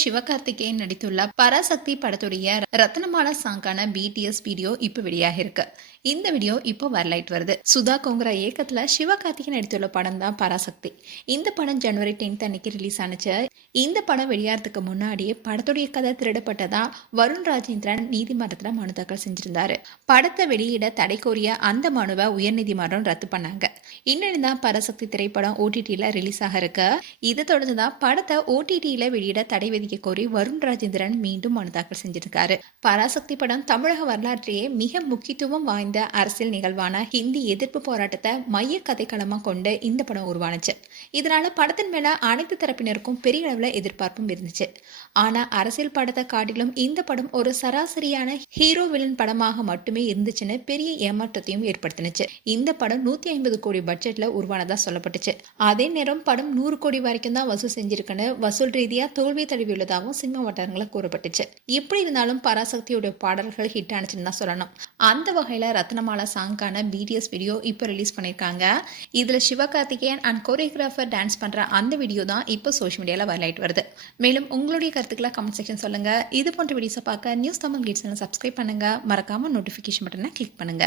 சிவகார்த்திகேயன் நடித்துள்ள பராசக்தி படத்துடைய Ratnamala சாங்கான BDS video இப்ப வெளியாக இருக்கு. இந்த வீடியோ இப்போ வரலைட் வருது. சுதா கோங்கரா இயக்கத்துல சிவகார்த்திகேயன் நடித்துள்ள படம் தான் பராசக்தி. இந்த படம் ஜனவரி 10 அன்னைக்கு ரிலீஸ் ஆனிச்சு. இந்த படம் வெளியாகிறதுக்கு முன்னாடியே படத்துடைய கதை திருடப்பட்டதா வருண் ராஜேந்திரன் நீதிமன்றத்துல மனு தாக்கல் செஞ்சிருந்தாரு. படத்தை வெளியிட தடை கோரிய அந்த மனுவை உயர்நீதிமன்றம் ரத்து பண்ணாங்க. இன்னும் தான் பராசக்தி திரைப்படம் ஓடிடியில ரிலீஸ் ஆக இருக்கு. இதை தொடர்ந்துதான் படத்தை ஓடிடியில வெளியிட தடை விதிக்க கோரி வருண் ராஜேந்திரன் மீண்டும் மனு தாக்கல் செஞ்சிருக்காரு. பராசக்தி படம் தமிழக வரலாற்றையே மிக முக்கியத்துவம் வாய்ந்த அரசியல் நிகழ்வான ஹிந்தி எதிர்ப்பு போராட்டத்தை மைய கதைக்களமா கொண்டு இந்த படம் உருவானுச்சு. இதனால படத்தின் மேல அனைத்து தரப்பினருக்கும் பெரிய அளவுல எதிர்பார்ப்பும் இருந்துச்சு. ஆனா அரசியல் படத்தை காட்டிலும் இந்த படம் ஒரு சராசரியான ஹீரோ வில்லன் படமாக மட்டுமே இருந்துச்சுன்னு பெரிய ஏமாற்றத்தையும் ஏற்படுத்தினுச்சு. இந்த படம் 150 கோடி பட்ஜெட்ல உருவானதா சொல்லப்பட்டுச்சு. அதே நேரம் படம் 100 கோடி வரைக்கும் தான் வசூல் செஞ்சிருக்குன்னு வசூல் ரீதியா தோல்வி தழுவியுள்ளதாகவும் சினிமா வட்டாரங்களை கூறப்பட்டுச்சு. எப்படி இருந்தாலும் பராசக்தியோட பாடல்கள் ஹிட் ஆனிச்சுன்னு தான் சொல்லணும். அந்த வகையில ரத்னமாலா சாங்கான பிடிஎஸ் வீடியோ இப்போ ரிலீஸ் பண்ணிருக்காங்க. இதுல சிவகார்த்திகேயன் அண்ட் கோரியோகிராஃபர் டான்ஸ் பண்ற அந்த வீடியோ தான் இப்போ சோஷியல் மீடியால வரலாயிட்டு வருது. மேலும் உங்களுடைய கருத்துக்களை கமெண்ட் செக்ஷன் சொல்லுங்க. இது போன்ற வீடியோஸை பார்க்க நியூஸ் தமிழ் கிட்ஸ் சப்ஸ்கிரைப் பண்ணுங்க. மறக்காம நோட்டிபிகேஷன் பட்டனை கிளிக் பண்ணுங்க.